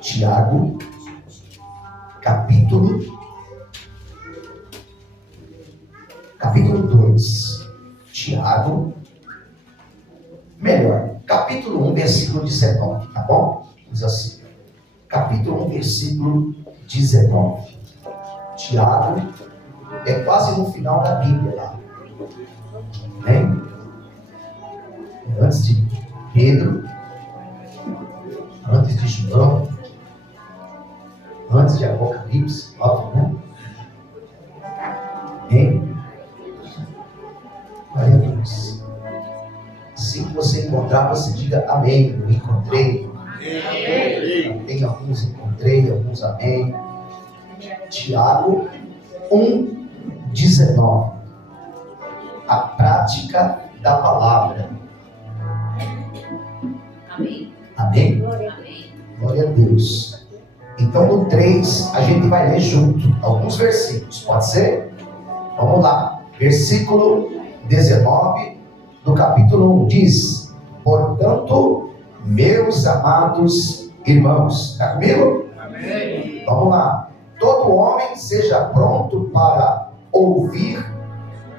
Tiago, capítulo 2. Tiago, capítulo 1, versículo 19, tá bom? Diz assim, capítulo 1, versículo 19. Tiago é quase no final da Bíblia lá. Né? Antes de Pedro, antes de João, antes de Apocalipse, óbvio, né? Hein? Glória a Deus. Assim que você encontrar, você diga amém. Eu encontrei. Tem alguns encontrei, alguns amém. Tiago 1:19. A prática da palavra. Amém. Amém? Glória a Deus. Então no 3 a gente vai ler junto alguns versículos, pode ser? Vamos lá. Versículo 19 do capítulo 1 diz: portanto, meus amados irmãos, está comigo? Amém. Vamos lá. Todo homem seja pronto para ouvir,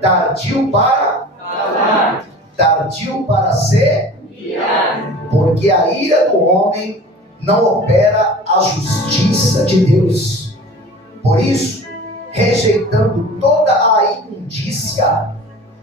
tardio para Falar. tardio para ser, Guiar. porque a ira do homem não opera a justiça de Deus. Por isso, rejeitando toda a imundícia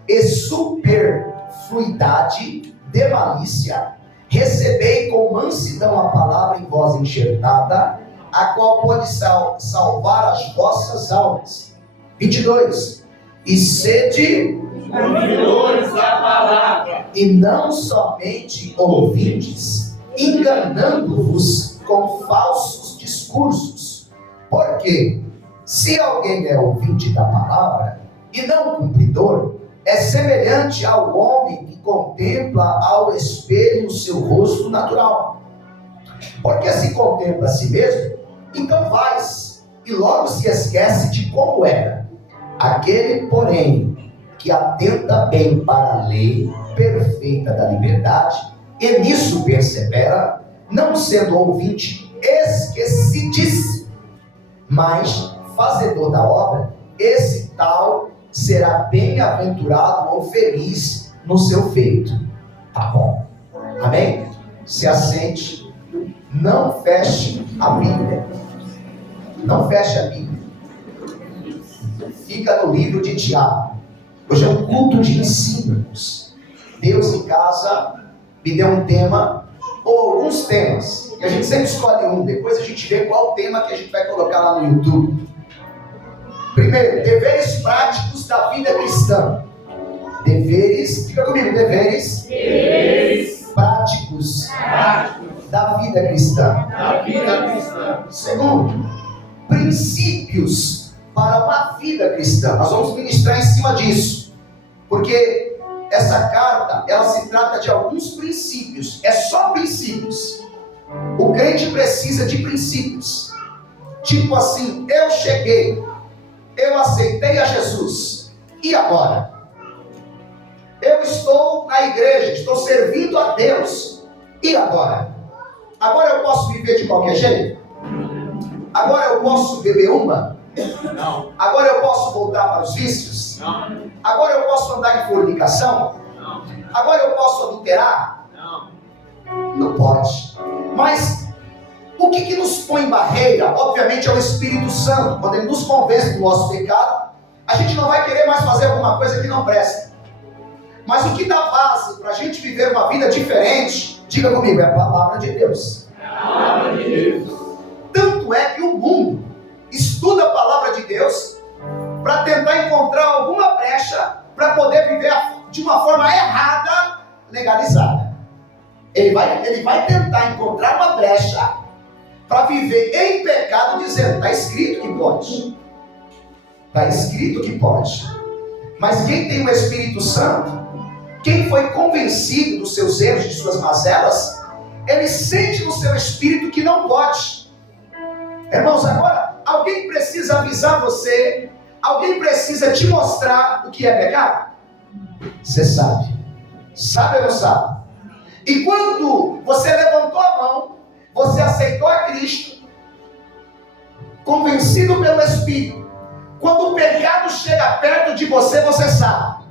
e superfluidade de malícia, recebei com mansidão a palavra em vós enxertada, a qual pode salvar as vossas almas. 22. E sede Ouvidores da palavra. e não somente ouvintes, enganando-vos com falsos discursos. Porque se alguém é ouvinte da palavra e não cumpridor, é semelhante ao homem que contempla ao espelho o seu rosto natural. Porque se contempla a si mesmo, então faz, e logo se esquece de como era. Aquele, porém, que atenta bem para a lei perfeita da liberdade, e nisso persevera, não sendo ouvinte esquecidíssimo, mas fazedor da obra, esse tal será bem-aventurado ou feliz no seu feito. Tá bom? Amém? Se assente, não feche a Bíblia. Não feche a Bíblia. Fica no livro de Tiago. Hoje é um culto de ensinos. Deus em casa me deu um tema, ou alguns temas, e a gente sempre escolhe um, depois a gente vê qual tema que a gente vai colocar lá no YouTube. Primeiro, deveres práticos da vida cristã. Deveres, diga comigo, deveres práticos da vida cristã. Da vida cristã. Segundo, princípios para uma vida cristã. Nós vamos ministrar em cima disso, porque essa carta, ela se trata de alguns princípios, é só princípios. O crente precisa de princípios, tipo assim, eu cheguei, eu aceitei a Jesus, e agora? Eu estou na igreja, estou servindo a Deus, e agora? Agora eu posso viver de qualquer jeito? Agora eu posso beber uma? Não. Agora eu posso voltar para os vícios? Não. Agora eu posso andar em fornicação? Não. Agora eu posso adulterar? Não. Não pode. Mas o que nos põe barreira, obviamente, é o Espírito Santo. Quando ele nos convence do nosso pecado, a gente não vai querer mais fazer alguma coisa que não presta. Mas o que dá base para a gente viver uma vida diferente, diga comigo, é a palavra de Deus. Palavra de Deus. Tanto é que o mundo estuda a palavra de Deus para tentar encontrar alguma brecha para poder viver de uma forma errada, legalizada. Ele vai tentar encontrar uma brecha para viver em pecado, dizendo, está escrito que pode. Está escrito que pode. Mas quem tem o Espírito Santo, quem foi convencido dos seus erros, de suas mazelas, ele sente no seu espírito que não pode. Irmãos, agora, alguém precisa avisar você, alguém precisa te mostrar o que é pecado? Você sabe. Sabe ou não sabe? E quando você levantou a mão, você você aceitou a Cristo, convencido pelo Espírito, quando o pecado chega perto de você, você sabe.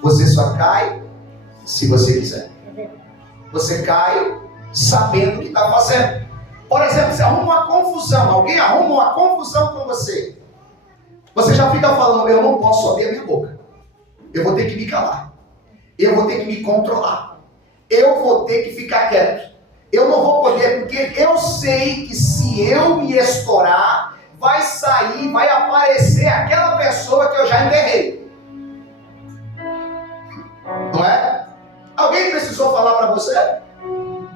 Você só cai se você quiser. Você cai sabendo o que está fazendo. Por exemplo, você arruma uma confusão, alguém arruma uma confusão com você. Você já fica falando, eu não posso abrir a minha boca. Eu vou ter que me calar. Eu vou ter que me controlar. Eu vou ter que ficar quieto. Eu não vou poder, porque eu sei que se eu me estourar, vai sair, vai aparecer aquela pessoa que eu já enterrei. Não é? Alguém precisou falar para você?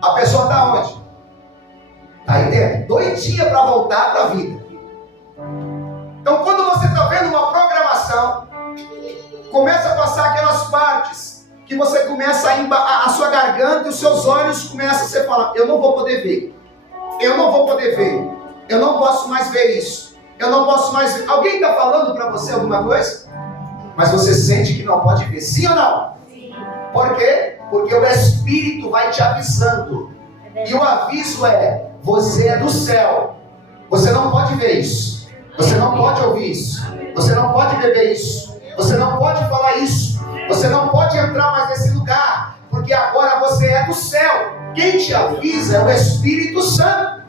A pessoa está onde? Está aí dentro, doidinha para voltar para a vida. Então, quando você está vendo uma programação, começa a passar aquelas partes que você começa a sua garganta e os seus olhos começam a ser falar, eu não vou poder ver. Eu não vou poder ver. Eu não posso mais ver isso. Eu não posso mais ver. Alguém está falando para você alguma coisa? Mas você sente que não pode ver. Sim ou não? Sim. Por quê? Porque o Espírito vai te avisando. E o aviso é, você é do céu. Você não pode ver isso. Você não pode ouvir isso. Você não pode beber isso. Você não pode falar isso. Você não pode entrar mais nesse lugar. Porque agora você é do céu. Quem te avisa é o Espírito Santo.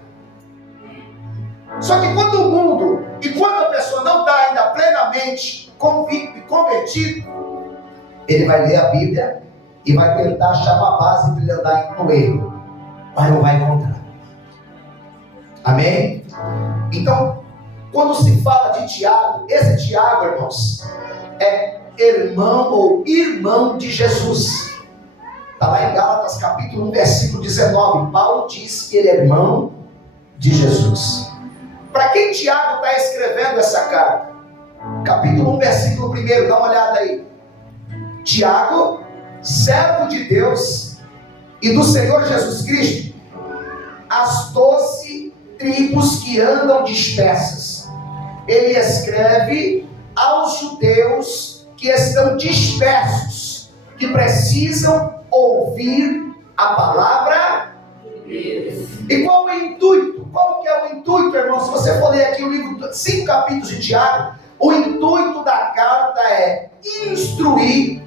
Só que quando o mundo, e quando a pessoa não está ainda plenamente convicto e convertido, ele vai ler a Bíblia e vai tentar achar uma base para ele andar no erro. Mas não vai encontrar. Amém? Então, quando se fala de Tiago, esse Tiago, irmãos, é irmão ou irmão de Jesus. Está lá em Gálatas capítulo 1, versículo 19. Paulo diz que ele é irmão de Jesus. Para quem Tiago está escrevendo essa carta? Capítulo 1, versículo 1, dá uma olhada aí. Tiago, servo de Deus e do Senhor Jesus Cristo, as 12 tribos que andam dispersas. Ele escreve aos judeus que estão dispersos, que precisam ouvir a palavra. E qual é o intuito? Qual que é o intuito, irmão? Se você for ler aqui o livro, 5 capítulos de Tiago, o intuito da carta é instruir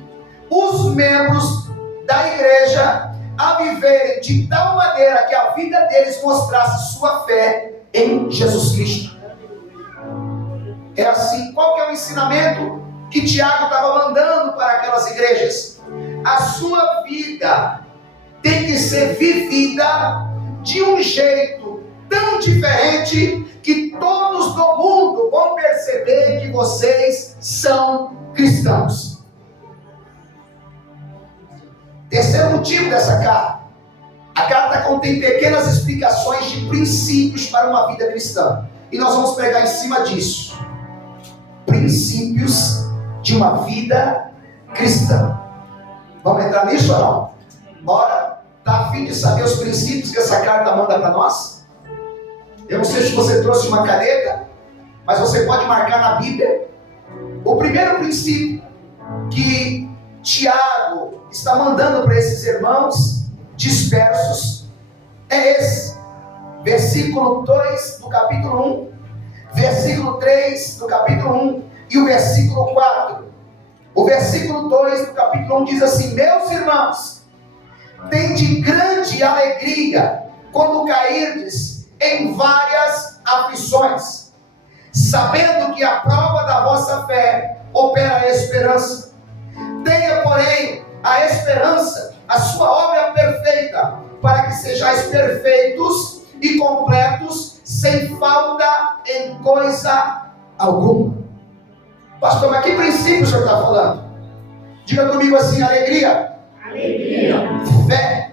os membros da igreja a viverem de tal maneira que a vida deles mostrasse sua fé em Jesus Cristo. É assim. Qual que é o ensinamento que Tiago estava mandando para aquelas igrejas? A sua vida tem que ser vivida de um jeito tão diferente que todos do mundo vão perceber que vocês são cristãos. Terceiro motivo dessa carta. A carta contém pequenas explicações de princípios para uma vida cristã. E nós vamos pregar em cima disso. Princípios de uma vida cristã. Vamos entrar nisso ou não? Bora? Está a fim de saber os princípios que essa carta manda para nós? Eu não sei se você trouxe uma caneta, mas você pode marcar na Bíblia. O primeiro princípio que Tiago está mandando para esses irmãos dispersos é esse. Versículo 2 do capítulo 1, versículo 3 do capítulo 1 e o versículo 4. O versículo 2 do capítulo 1 diz assim: meus irmãos, tende grande alegria quando cairdes em várias aflições, sabendo que a prova da vossa fé opera a esperança. Tenha, porém, a esperança, a sua obra perfeita, para que sejais perfeitos e completos, sem falta em coisa alguma. Pastor, mas que princípio o senhor está falando? Diga comigo assim: alegria, fé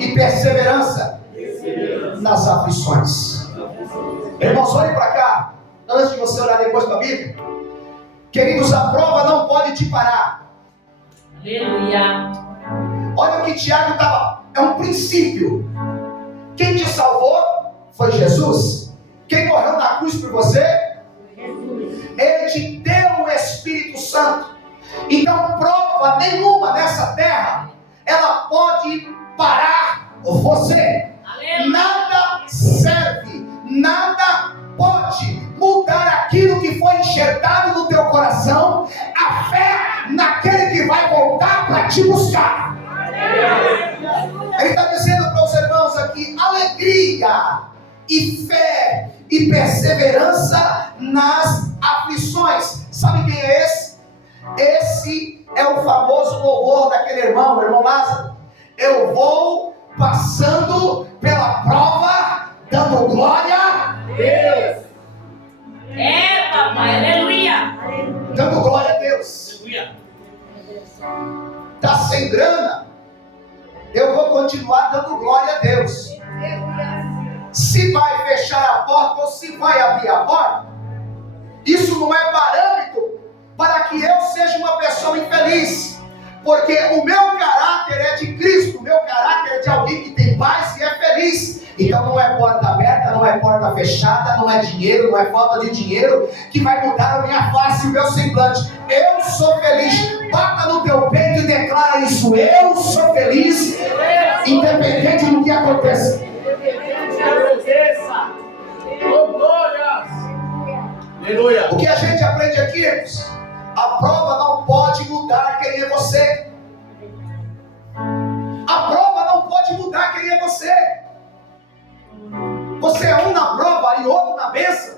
e perseverança nas aflições. Irmãos, olhem para cá, antes de você orar depois para a Bíblia. Queridos, a prova não pode te parar. Aleluia. Olha o que Tiago estava. É um princípio. Quem te salvou foi Jesus. Quem morreu na cruz por você? Jesus. Ele te deu o Espírito Santo. Então prova nenhuma nessa terra ela pode parar você. Aleluia. Nada alegria e fé e perseverança nas aflições. Sabe quem é esse? Esse é o famoso louvor daquele irmão, o irmão Lázaro. Eu vou passando pela prova, dando glória a Deus. É, papai, aleluia. Dando glória a Deus. Aleluia. Está sem grana? Eu vou continuar dando glória a Deus. Se vai fechar a porta ou se vai abrir a porta, isso não é parâmetro para que eu seja uma pessoa infeliz, porque o meu caráter é de Cristo, o meu caráter é de alguém que tem paz e é feliz. Então não é porta aberta, não é porta fechada, não é dinheiro, não é falta de dinheiro que vai mudar a minha face e o meu semblante. Eu sou feliz. Bata no teu peito e declara isso: eu sou feliz, independente do que aconteça. Aleluia. O que a gente aprende aqui, irmãos? A prova não pode mudar quem é você. A prova não pode mudar quem é você. Você é um na prova e outro na bênção.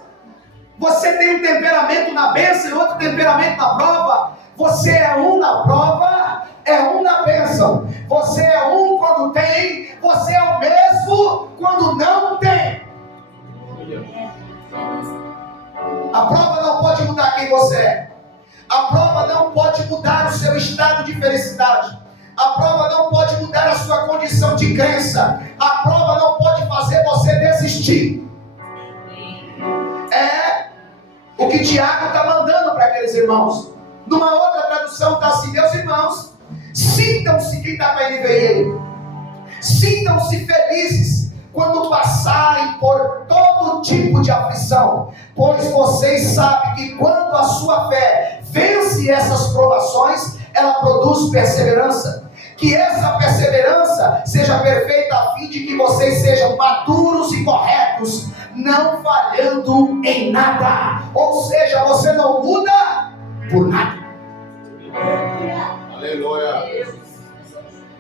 Você tem um temperamento na bênção e outro temperamento na prova. Você é um na prova, é um na bênção. Você é um quando tem, você é o mesmo quando não tem. A prova não pode mudar quem você é. A prova não pode mudar o seu estado de felicidade. A prova não pode mudar a sua condição de crença. A prova não pode fazer você desistir. É o que Tiago está mandando para aqueles irmãos. Numa outra tradução está assim: meus irmãos, sintam-se, quem está com a NVI, sintam-se felizes quando passarem por todo tipo de aflição, pois vocês sabem que quando a sua fé vence essas provações, ela produz perseverança. Que essa perseverança seja perfeita a fim de que vocês sejam maduros e corretos, não falhando em nada. Ou seja, você não muda por nada. Aleluia.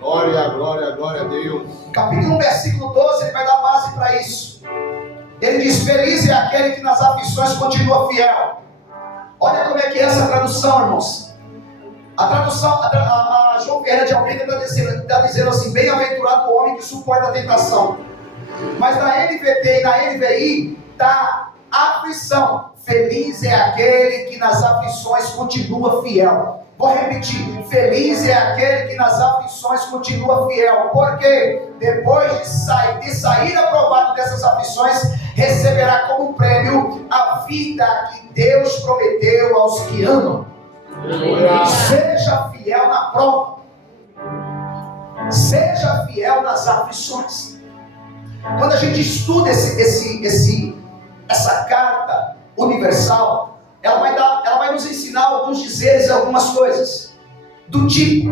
Glória, glória, glória a Deus. Capítulo 1, versículo 12, ele vai dar base para isso. Ele diz: feliz é aquele que nas aflições continua fiel. Olha como é que é essa tradução, irmãos. A tradução, a João Ferreira de Almeida está dizendo assim: bem-aventurado o homem que suporta a tentação. Mas na NVT e na NVI está aflição. Feliz é aquele que nas aflições continua fiel. Vou repetir: feliz é aquele que nas aflições continua fiel, porque depois de sair aprovado dessas aflições, receberá como prêmio a vida que Deus prometeu aos que amam. Aleluia. Seja fiel na prova, seja fiel nas aflições. Quando a gente estuda essa carta universal, ela vai nos ensinar alguns dizeres e algumas coisas, do tipo: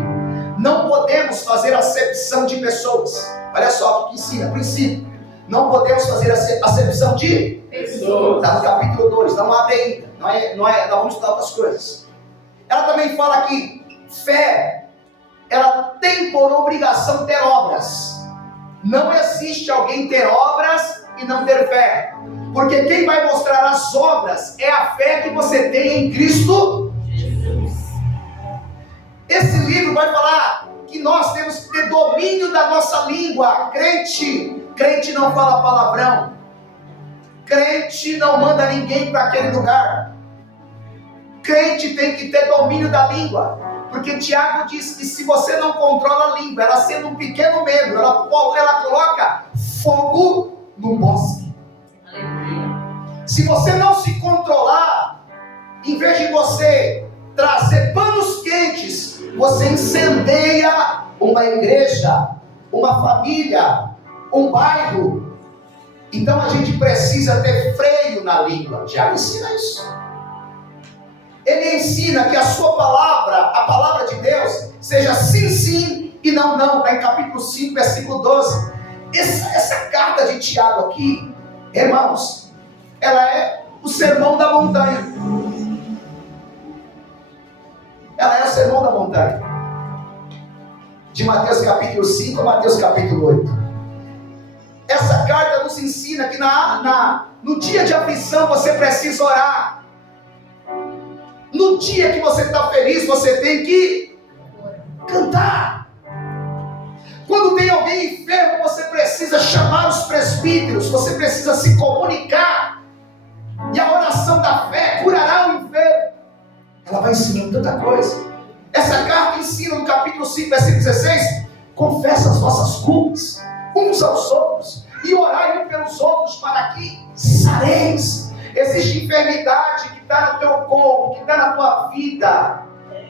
não podemos fazer acepção de pessoas. Olha só o que ensina, princípio: não podemos fazer acepção de Pessoas. está no capítulo 2, não abre ainda, nós vamos estudar outras coisas. Ela também fala que fé, ela tem por obrigação ter obras. Não existe alguém ter obras e não ter fé, porque quem vai mostrar as obras é a fé que você tem em Cristo Jesus. Esse livro vai falar que nós temos que ter domínio da nossa língua. Crente não fala palavrão, crente não manda ninguém para aquele lugar. Crente tem que ter domínio da língua, porque Tiago diz que se você não controla a língua, ela sendo um pequeno membro, ela coloca fogo no bosque. Se você não se controlar, em vez de você trazer panos quentes, você incendeia uma igreja, uma família, um bairro. Então a gente precisa ter freio na língua. Tiago ensina isso. Ele ensina que a sua palavra, a palavra de Deus, seja sim, sim e não, não. Está em capítulo 5, versículo 12. Essa carta de Tiago aqui, irmãos, ela é o sermão da montanha. Ela é o sermão da montanha. De Mateus capítulo 5 a Mateus capítulo 8. Essa carta nos ensina que no dia de aflição você precisa orar. No dia que você está feliz, você tem que cantar. Quando tem alguém enfermo, você precisa chamar os presbíteros, você precisa se comunicar. E a oração da fé curará o enfermo. Ela vai ensinando tanta coisa. Essa carta ensina no capítulo 5, versículo 16: confessa as vossas culpas uns aos outros e orai um pelos outros para que sareis. Existe enfermidade que está no teu corpo, que está na tua vida,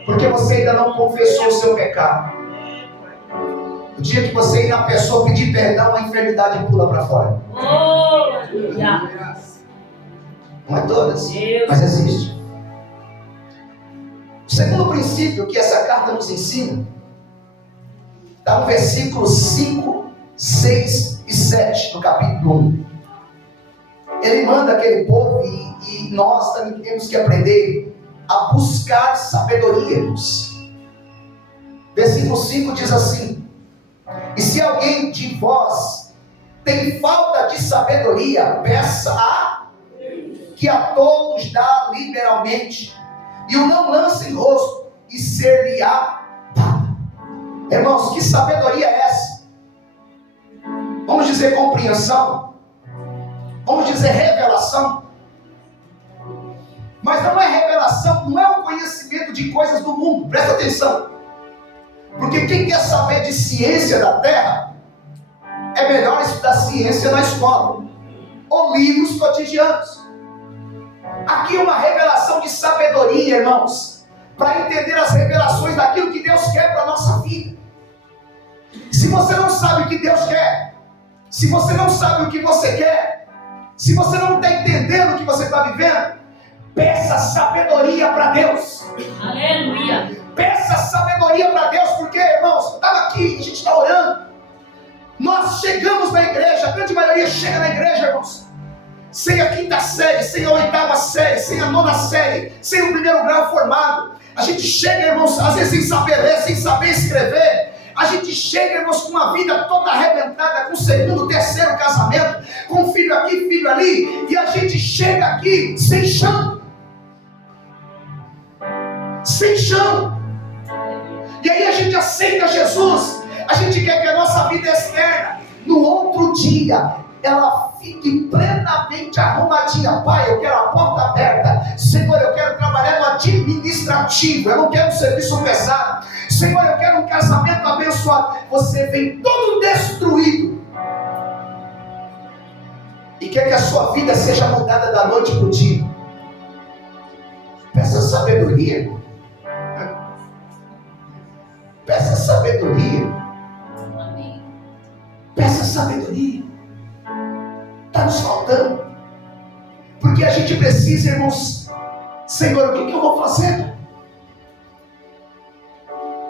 porque você ainda não confessou o seu pecado. O dia que você ir na pessoa pedir perdão, a enfermidade pula para fora. Não é todas, mas existe. O segundo princípio que essa carta nos ensina está no versículo 5, 6 e 7 do capítulo 1. Ele manda aquele povo e nós também temos que aprender a buscar sabedoria, irmãos. Versículo 5 diz assim: e se alguém de vós tem falta de sabedoria, peça a que a todos dá liberalmente, e o não lance em rosto, e ser-lhe-á dada. Irmãos, que sabedoria é essa? Vamos dizer compreensão, vamos dizer revelação. Mas não é revelação, não é o conhecimento de coisas do mundo. Presta atenção, porque quem quer saber de ciência da terra, é melhor estudar ciência na escola, ou livros cotidianos. Aqui é uma revelação de sabedoria, irmãos, para entender as revelações daquilo que Deus quer para a nossa vida. Se você não sabe o que Deus quer, se você não sabe o que você quer, se você não está entendendo o que você está vivendo, peça sabedoria para Deus. Aleluia. Peça sabedoria para Deus, porque, irmãos, estava aqui, a gente está orando. Nós chegamos na igreja, a grande maioria chega na igreja, irmãos, sem a quinta série, sem a oitava série, sem a nona série, sem o primeiro grau formado. A gente chega, irmãos, às vezes sem saber ler, sem saber escrever. A gente chega, irmãos, com uma vida toda arrebentada, com segundo, terceiro casamento, com filho aqui, filho ali, e a gente chega aqui sem chão. Sem chão. E aí a gente aceita Jesus, a gente quer que a nossa vida externa, no outro dia, ela fique plenamente arrumadinha. Pai, eu quero a porta aberta. Senhor, eu quero trabalhar no administrativo, eu não quero um serviço pesado. Senhor, eu quero um casamento abençoado. Você vem todo destruído e quer que a sua vida seja mudada da noite para o dia. Peça sabedoria. Peça sabedoria. Peça sabedoria. Está nos faltando. Porque a gente precisa, irmãos. Senhor, o que eu vou fazer?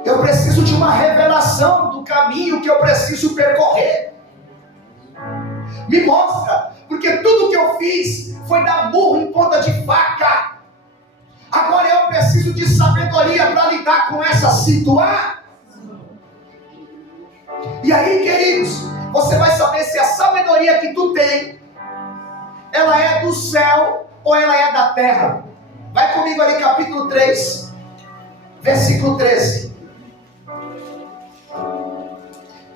Eu preciso de uma revelação do caminho que eu preciso percorrer. Me mostra. Porque tudo que eu fiz foi dar burro em ponta de faca. Agora eu preciso de sabedoria para lidar com essa situação. E aí, queridos, você vai saber se a sabedoria que tu tem, ela é do céu ou ela é da terra. Vai comigo ali, capítulo 3, versículo 13.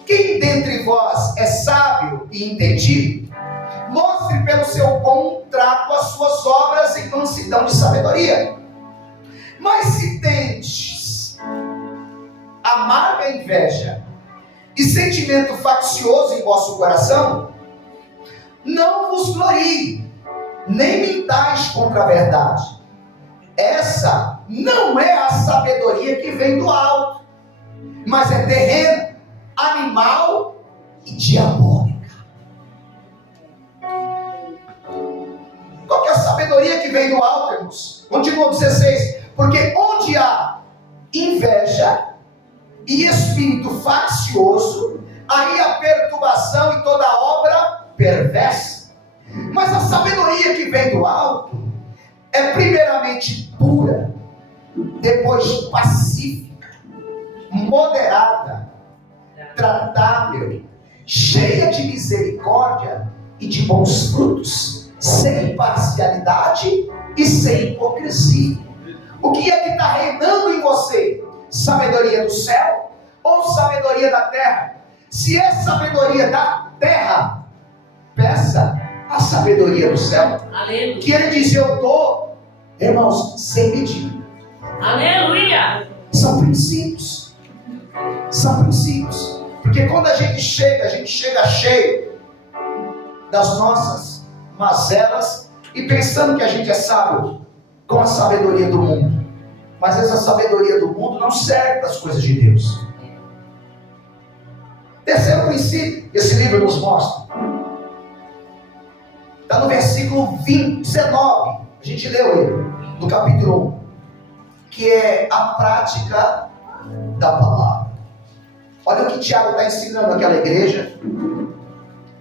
Quem dentre vós é sábio e entendido, mostre pelo seu bom trato as suas obras em mansidão de sabedoria. Mas se tendes amarga inveja e sentimento faccioso em vosso coração, não vos glorie, nem mintais contra a verdade. Essa não é a sabedoria que vem do alto, mas é terrena, animal e diabólica. Qual que é a sabedoria que vem do alto, irmãos? Continua 16. Porque onde há inveja e espírito faccioso, aí a perturbação e toda obra perversa. Mas a sabedoria que vem do alto é primeiramente pura, depois pacífica, moderada, tratável, cheia de misericórdia glória e de bons frutos, sem parcialidade e sem hipocrisia. O que é que está reinando em você? Sabedoria do céu ou sabedoria da terra? Se é sabedoria da terra, peça a sabedoria do céu. Aleluia. Que ele diz: eu dou, irmãos, sem medida. Aleluia. São princípios. São princípios. Porque quando a gente chega cheio das nossas mazelas e pensando que a gente é sábio com a sabedoria do mundo. Mas essa sabedoria do mundo não serve para as coisas de Deus. Terceiro princípio, esse livro nos mostra. Está no versículo 19. A gente leu ele, no capítulo 1. Que é a prática da palavra. Olha o que Tiago está ensinando àquela igreja.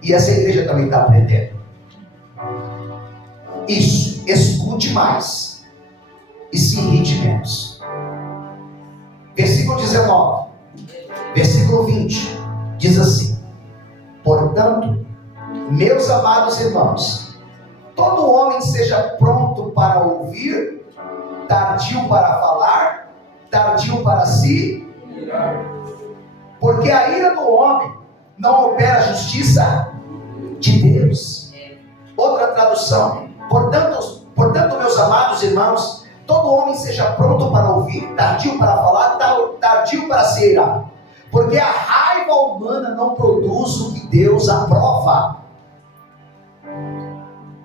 E essa igreja também está aprendendo. Isso, escute mais. E se irrite menos. Versículo 19. Versículo 20. Diz assim: portanto, meus amados irmãos, todo homem seja pronto para ouvir, tardio para falar, tardio para si, porque a ira do homem não opera a justiça de Deus. Outra tradução: portanto, meus amados irmãos, todo homem seja pronto para ouvir, tardio para falar, tardio para se irar, porque a raiva humana não produz o que Deus aprova.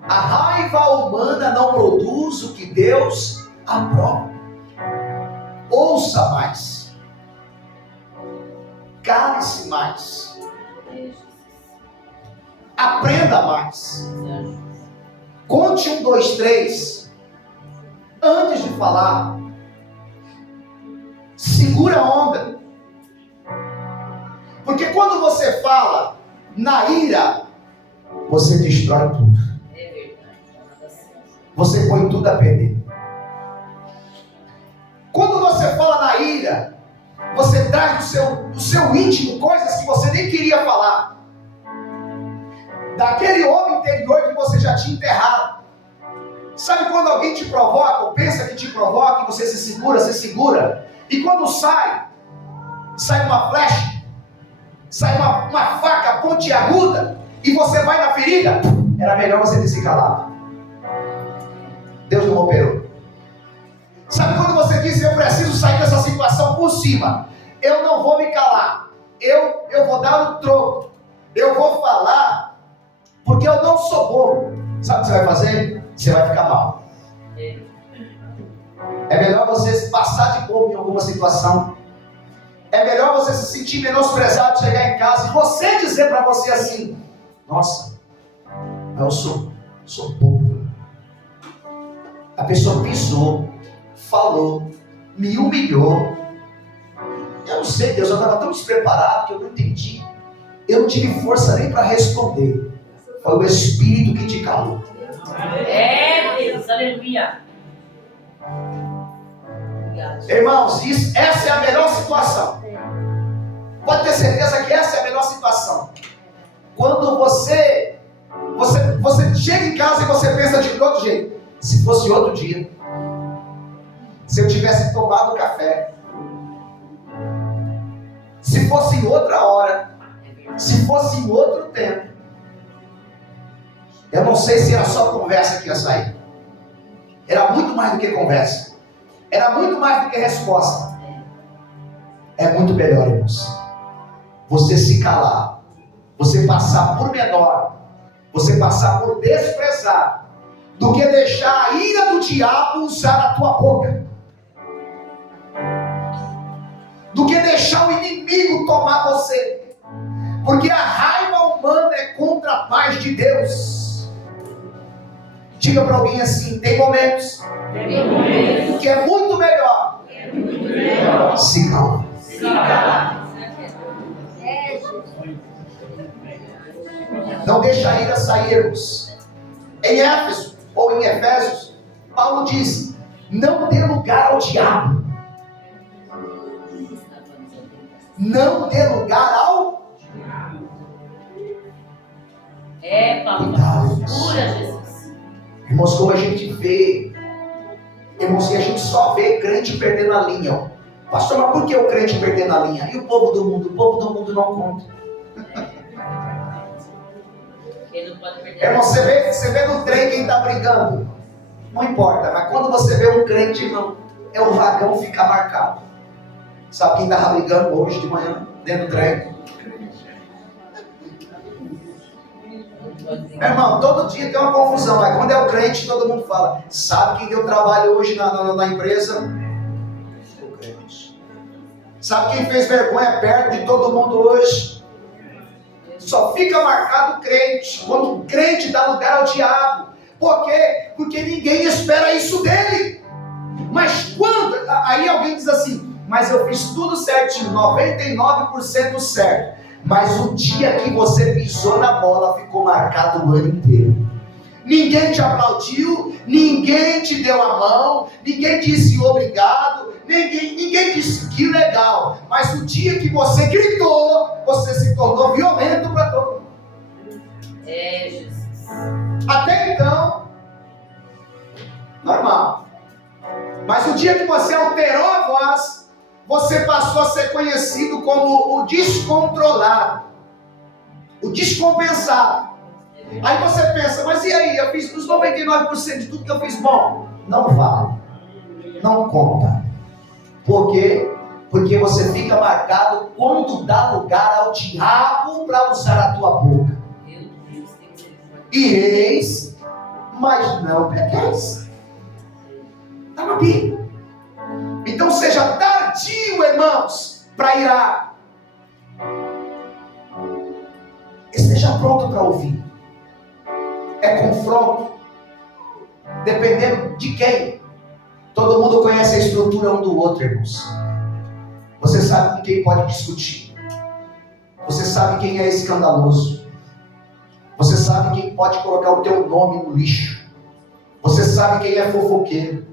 A raiva humana não produz o que Deus aprova. Ouça mais. Cale-se mais. Aprenda mais. Conte 1, 2, 3. Antes de falar. Segura a onda. Porque quando você fala na ira, você destrói tudo. Você põe tudo a perder. Quando você fala na ira, você traz do seu íntimo coisas que você nem queria falar. Daquele homem interior que você já tinha enterrado. Sabe quando alguém te provoca, ou pensa que te provoca, e você se segura, e quando sai uma flecha, sai uma faca pontiaguda, e você vai na ferida, era melhor você ter se calado. Deus não operou. Sabe quando você diz: eu preciso sair dessa situação por cima, eu não vou me calar, eu vou dar o troco, eu vou falar, porque eu não sou bobo. Sabe o que você vai fazer? Você vai ficar mal. É melhor você passar de bobo em alguma situação. É melhor você se sentir menosprezado, chegar em casa e você dizer para você assim: nossa, eu sou bobo. A pessoa pisou, falou, me humilhou. Eu não sei, Deus, eu estava tão despreparado que eu não entendi. Eu não tive força nem para responder. Foi o Espírito que te calou. Deus, aleluia. Irmãos, essa é a melhor situação. Pode ter certeza que essa é a melhor situação. Quando você chega em casa e você pensa de outro jeito. Se fosse outro dia, se eu tivesse tomado café, se fosse em outra hora, se fosse em outro tempo, eu não sei se era só conversa que ia sair. Era muito mais do que conversa. Era muito mais do que resposta. É muito melhor, irmãos, você se calar, você passar por menor, você passar por desprezado, do que deixar a ira do diabo usar a tua boca, do que deixar o inimigo tomar você, porque a raiva humana é contra a paz de Deus. Diga para alguém assim: tem momentos que é muito melhor se calar. Não deixa a ira sairmos. Em Éfeso ou em Efésios, Paulo diz: não dê lugar ao diabo. Não dê lugar ao diabo. Cuidado. Cura, Jesus. Irmãos, como a gente vê, irmãos, e a gente só vê crente perdendo a linha. Pastor, mas por que o crente perdendo a linha? E o povo do mundo? O povo do mundo não conta. Ele não pode perder. Irmão, você vê no trem quem está brigando. Não importa, mas quando você vê um crente, irmão, é o vagão ficar marcado. Sabe quem estava brigando hoje de manhã, dentro do trem? Irmão, todo dia tem uma confusão, mas quando é o crente, todo mundo fala: sabe quem deu trabalho hoje na empresa? O crente. Sabe quem fez vergonha perto de todo mundo hoje? Só fica marcado o crente. Quando o crente dá lugar ao diabo. Por quê? Porque ninguém espera isso dele. Mas quando, aí alguém diz assim: mas eu fiz tudo certinho, 99% certo. Mas o dia que você pisou na bola ficou marcado o ano inteiro. Ninguém te aplaudiu, ninguém te deu a mão, ninguém disse obrigado, ninguém disse que legal. Mas o dia que você gritou, você se tornou violento para todo mundo. Jesus. Até então, normal. Mas o dia que você alterou a voz, você passou a ser conhecido como o descontrolado, o descompensado. Aí você pensa: mas e aí, eu fiz os 99% de tudo que eu fiz bom. Não vale, não conta. Por quê? Porque você fica marcado quando dá lugar ao diabo para usar a tua boca. Ireis, mas não pequeis. Está na Bíblia. Então seja tardio, irmãos, para irar. Esteja pronto para ouvir. É confronto. Dependendo de quem. Todo mundo conhece a estrutura um do outro, irmãos. Você sabe com quem pode discutir. Você sabe quem é escandaloso. Você sabe quem pode colocar o teu nome no lixo. Você sabe quem é fofoqueiro.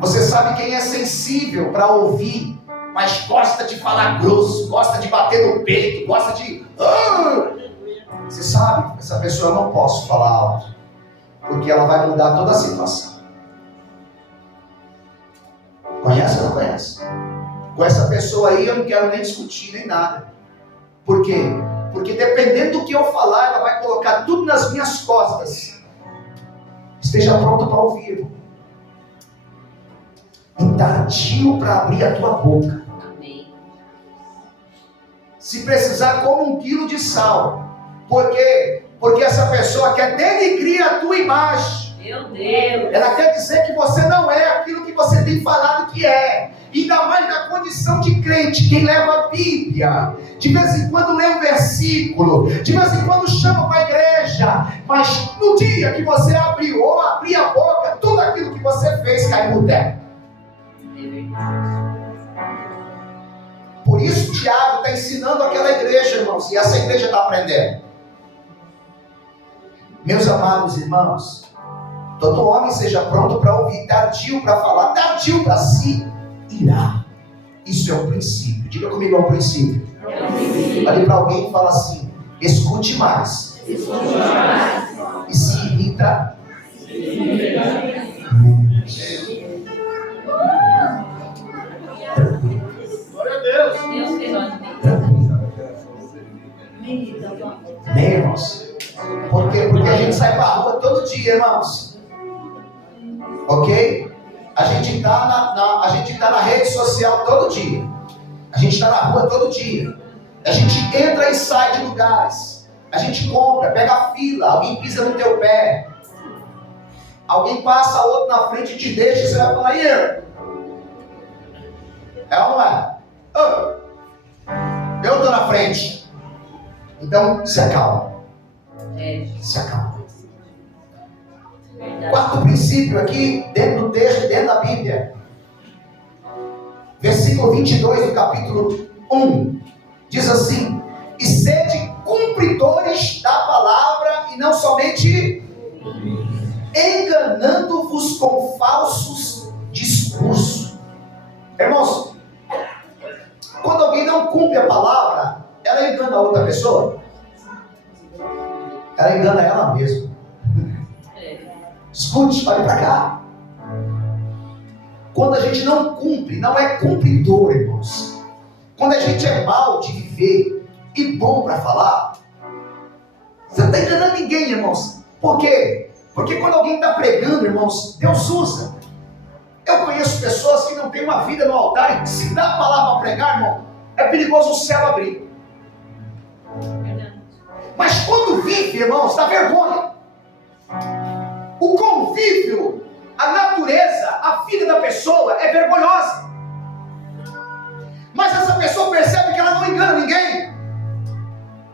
Você sabe quem é sensível para ouvir, mas gosta de falar grosso, gosta de bater no peito, gosta de... Você sabe, essa pessoa eu não posso falar alto, porque ela vai mudar toda a situação. Conhece ou não conhece? Com essa pessoa aí eu não quero nem discutir, nem nada. Por quê? Porque dependendo do que eu falar, ela vai colocar tudo nas minhas costas. Esteja pronto para ouvir, irmão. E tardio para abrir a tua boca. Amém. Se precisar, como 1 quilo de sal. Por quê? Porque essa pessoa quer denigrir a tua imagem. Meu Deus. Ela quer dizer que você não é aquilo que você tem falado que é. Ainda mais na condição de crente, quem leva a Bíblia. De vez em quando lê um versículo. De vez em quando chama para a igreja. Mas no dia que você abriu ou abrir a boca, tudo aquilo que você fez cai no terra. Por isso Tiago está ensinando aquela igreja, irmãos, e essa igreja está aprendendo. Meus amados irmãos, todo homem seja pronto para ouvir, tardio para falar, tardio para se irar. Isso é um princípio. Diga comigo, é um princípio. Olhe para alguém e fala assim: escute mais. E se irrita menos. Glória a Deus. Deus fez onde tem. Bem, irmãos. Por quê? Porque a gente sai para a rua todo dia, irmãos. Ok? A gente está na rede social todo dia. A gente está na rua todo dia. A gente entra e sai de lugares. A gente compra, pega a fila, alguém pisa no teu pé. Alguém passa outro na frente e te deixa, e você vai falar: e eu? É ou não é? Eu estou na frente. Então, se acalma. Se acalma. Verdade. Quarto princípio aqui, dentro do texto, dentro da Bíblia. Versículo 22 do capítulo 1. Diz assim: e sede cumpridores da palavra e não somente enganando-vos com falsos discursos. Irmãos, quando alguém não cumpre a palavra, ela engana a outra pessoa. ela engana ela mesma. Escute, olhe para cá. Quando a gente não cumpre, não é cumpridor, irmãos. Quando a gente é mal de viver e bom para falar, você não está enganando ninguém, irmãos. Por quê? Porque quando alguém está pregando, irmãos, Deus usa. Eu conheço pessoas que não têm uma vida no altar e se dá a palavra para pregar, irmão, é perigoso o céu abrir. Mas quando vive, irmãos, dá vergonha. O convívio, a natureza, a vida da pessoa é vergonhosa. Mas essa pessoa percebe que ela não engana ninguém.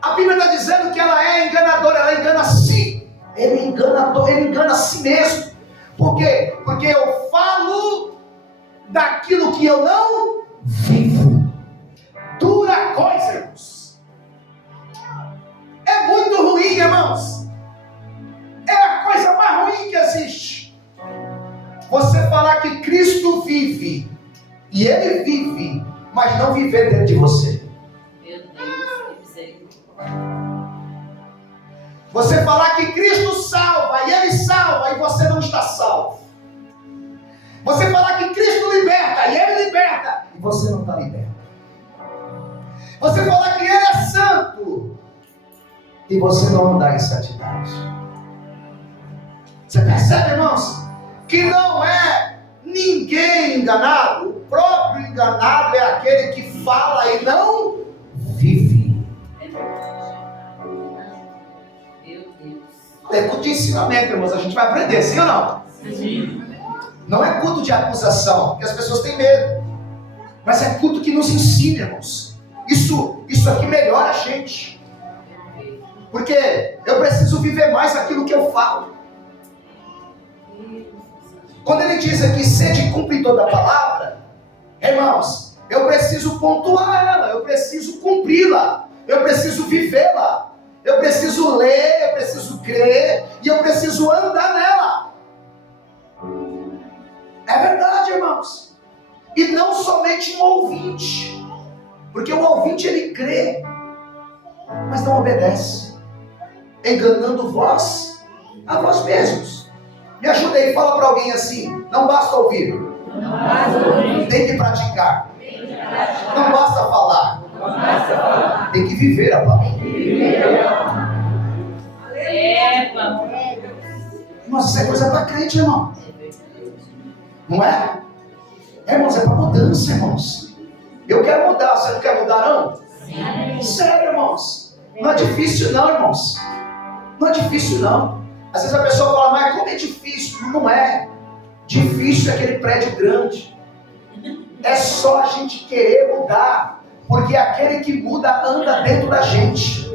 A Bíblia está dizendo que ela é enganadora, ela engana a si. Ele engana a si mesmo. Por quê? Porque eu falo daquilo que eu não vivo. Dura coisa, irmãos. É muito ruim, irmãos. É a coisa mais ruim que existe. Você falar que Cristo vive, e Ele vive, mas não viver dentro de você. Meu Deus, que misericórdia. Você falar que Cristo salva, e Ele salva, e você não está salvo. Você falar que Cristo liberta, e Ele liberta, e você não está liberto. Você falar que Ele é santo, e você não andar em santidade. Você percebe, irmãos, que não é ninguém enganado. O próprio enganado é aquele que fala e não vive. É verdade. Meu Deus. É culto de ensinamento, irmãos. A gente vai aprender, sim ou não? Sim. Não é culto de acusação, porque as pessoas têm medo. Mas é culto que nos ensina, irmãos. Isso aqui melhora a gente. Porque eu preciso viver mais aquilo que eu falo. Quando ele diz aqui, sede cumpridor da palavra, irmãos, eu preciso pontuar ela, eu preciso cumpri-la, eu preciso vivê-la, eu preciso ler, eu preciso crer, e eu preciso andar nela. É verdade, irmãos. E não somente um ouvinte, porque o ouvinte ele crê, mas não obedece, enganando vós a vós mesmos. Me ajuda aí, fala para alguém assim: não basta ouvir, tem que praticar. Não basta falar, tem que viver a palavra. Nossa, isso é coisa para crente, irmão. Não é? Irmãos, é para mudança, irmãos. Eu quero mudar, você não quer mudar, não? Sim. Sério, irmãos. Não é difícil, não, irmãos. Não é difícil, não. Às vezes a pessoa fala, mas como é difícil? Não é. Difícil é aquele prédio grande. É só a gente querer mudar. Porque aquele que muda anda dentro da gente.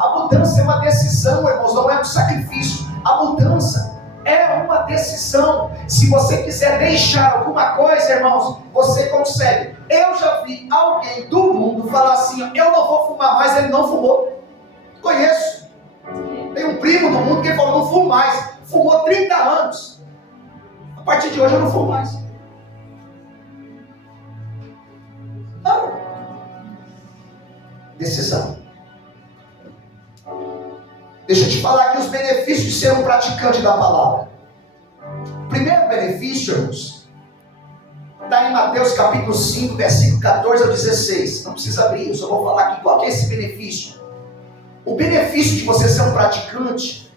A mudança é uma decisão, irmãos, não é um sacrifício. A mudança é uma decisão. Se você quiser deixar alguma coisa, irmãos, você consegue. Eu já vi alguém do mundo falar assim, eu não vou fumar mais, ele não fumou. Conheço. Tem um primo no mundo que falou, não fumo mais. Fumou 30 anos. A partir de hoje eu não fumo mais. Não. Decisão. Deixa eu te falar aqui os benefícios de ser um praticante da palavra. Primeiro benefício, irmãos, está em Mateus capítulo 5, versículo 14 ao 16. Não precisa abrir, eu só vou falar aqui qual que é esse benefício. O benefício de você ser um praticante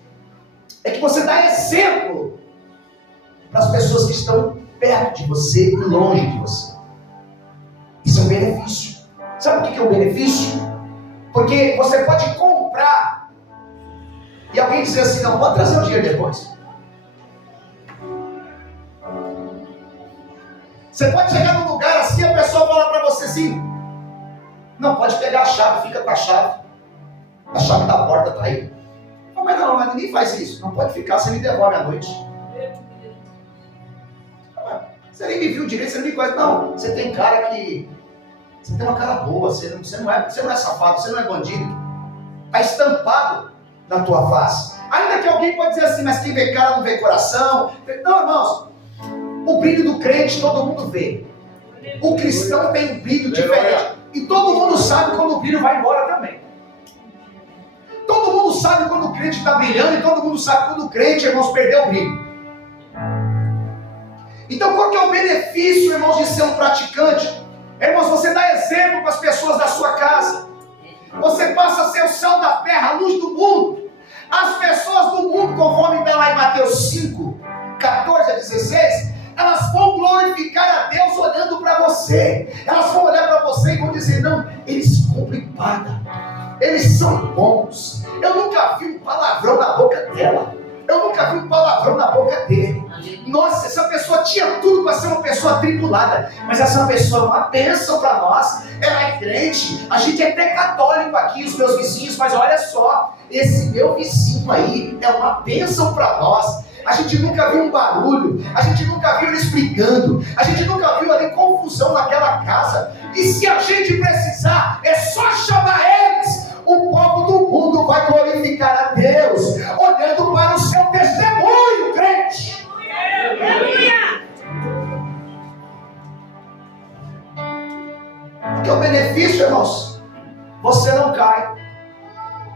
é que você dá exemplo para as pessoas que estão perto de você e longe de você. Isso é um benefício. Sabe o que é um benefício? Porque você pode comprar e alguém dizer assim, não, pode trazer um dia depois. Você pode chegar num lugar assim, a pessoa fala para você assim, não, pode pegar a chave, fica com a chave. A chave da porta está aí. Mas não, mas ninguém faz isso. Não pode ficar, você me devolve à noite. Você nem me viu direito, você não me conhece. Não, você tem cara que... Você tem uma cara boa, você não é safado, você não é bandido. Está estampado na tua face. Ainda que alguém pode dizer assim, mas quem vê cara não vê coração. Não, irmãos. O brilho do crente todo mundo vê. O cristão tem um brilho diferente. E todo mundo sabe quando o brilho vai embora também. Todo mundo sabe quando o crente está brilhando e todo mundo sabe quando o crente, irmãos, perdeu o brilho. Então, qual que é o benefício, irmãos, de ser um praticante? Irmãos, você dá exemplo para as pessoas da sua casa. Você passa a ser o sal da terra, a luz do mundo. As pessoas do mundo, conforme está lá em Mateus 5, 14 a 16, elas vão glorificar a Deus olhando para você. Elas vão olhar para você e vão dizer, não, eles cumprem paga. Eles são bons. Eu nunca vi um palavrão na boca dela. Eu nunca vi um palavrão na boca dele. Nossa, essa pessoa tinha tudo para ser uma pessoa atribulada, mas essa pessoa é uma bênção para nós. Ela é crente, a gente é até católico aqui, os meus vizinhos, mas olha só, esse meu vizinho aí é uma bênção para nós. A gente nunca viu um barulho, a gente nunca viu eles brigando, a gente nunca viu ali confusão naquela casa. E se a gente precisar, é só chamar eles. O povo do mundo vai glorificar a Deus, olhando para o seu testemunho, crente. Aleluia! Que é o benefício, irmãos? Você não cai.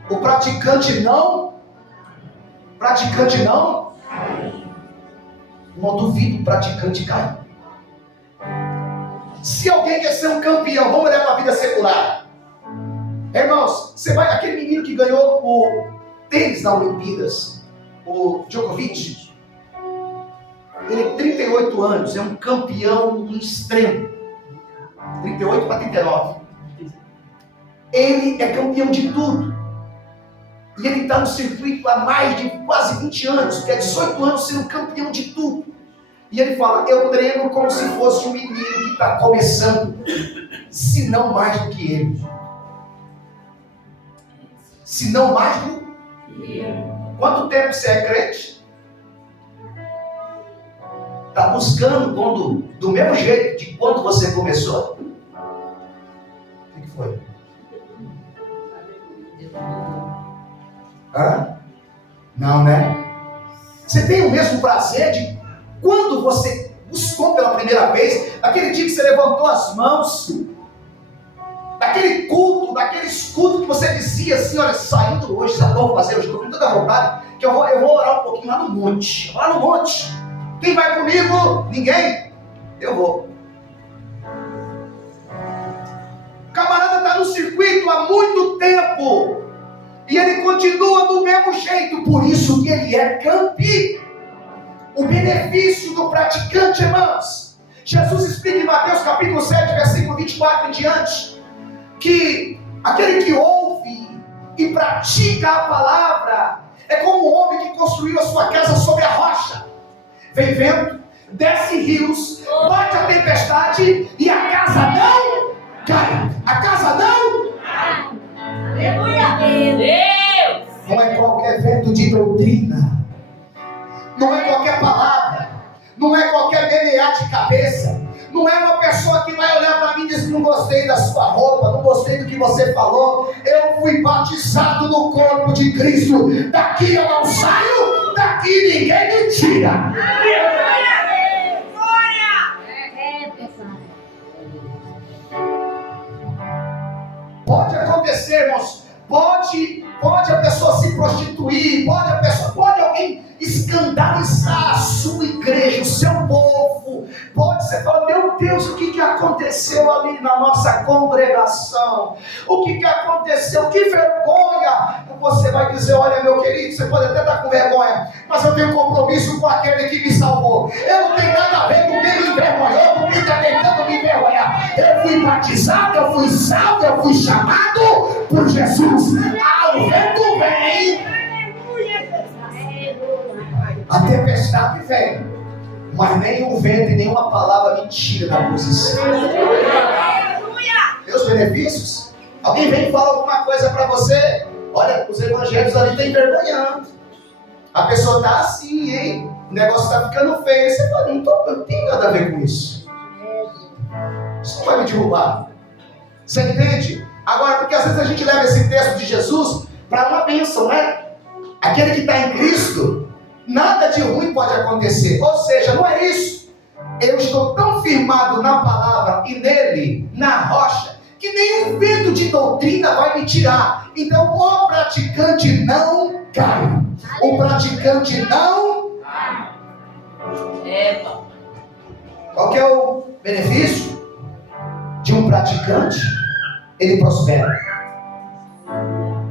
O praticante não. Não duvido o praticante cair. Se alguém quer ser um campeão, vamos olhar para a vida secular. Irmãos, você vai, aquele menino que ganhou o tênis na Olimpíadas, o Djokovic, ele tem 38 anos, é um campeão extremo, 38 para 39. Ele é campeão de tudo. E ele está no circuito há mais de quase 20 anos, que é 18 anos sendo campeão de tudo. E ele fala, eu treino como se fosse um menino que está começando, se não mais do que ele. Se não mais do que ele. Quanto tempo você é crente? Está buscando do mesmo jeito de quando você começou? O que foi? Hã? Não, né? Você tem o mesmo prazer de quando você buscou pela primeira vez, aquele dia que você levantou as mãos, daquele culto, daqueles cultos que você dizia assim, olha, saindo hoje, sabe o que eu vou fazer? Hoje estou com toda vontade, que eu vou orar um pouquinho lá no monte. Lá no monte. Quem vai comigo? Ninguém? Eu vou. O camarada está no circuito há muito tempo. E ele continua do mesmo jeito. Por isso que ele é campeão. O benefício do praticante, irmãos. Jesus explica em Mateus capítulo 7, versículo 24 em diante, que aquele que ouve e pratica a palavra é como um homem que construiu a sua casa sobre a rocha. Vem vento, desce rios, bate a tempestade e a casa não cai. A casa não cai. Aleluia! Deus! Não é qualquer vento de doutrina, não é qualquer palavra, não é qualquer menear de cabeça, não é uma pessoa que vai olhar para mim e dizer, não gostei da sua roupa, não gostei do que você falou, eu fui batizado no corpo de Cristo, daqui eu não saio, daqui ninguém me tira. Pode acontecer, irmãos, pode a pessoa se prostituir, pode alguém escandalizar a sua igreja, o seu povo, pode ser falar, meu Deus, o que aconteceu ali na nossa congregação? O que aconteceu? Que vergonha! Você vai dizer, olha meu querido, você pode até estar com vergonha, mas eu tenho compromisso com aquele que me salvou. Eu não tenho nada a ver com quem me envergonhou, com quem está tentando me envergonhar. Eu fui batizado, eu fui salvo, eu fui chamado por Jesus. O vento vem, a tempestade vem, mas nem o vento e nenhuma palavra me tira da posição. Meus benefícios? Alguém vem e fala alguma coisa para você, olha, os evangelhos ali estão envergonhando, a pessoa está assim, hein? O negócio está ficando feio. Você fala, não tem nada a ver com isso. Isso não vai me derrubar. Você entende? Agora, porque às vezes a gente leva esse texto de Jesus para uma bênção, né? Aquele que está em Cristo, nada de ruim pode acontecer. Ou seja, não é isso. Eu estou tão firmado na palavra e nele, na rocha, que nenhum vento de doutrina vai me tirar. Então o praticante não cai. O praticante não. Qual que é o benefício de um praticante? Ele prospera.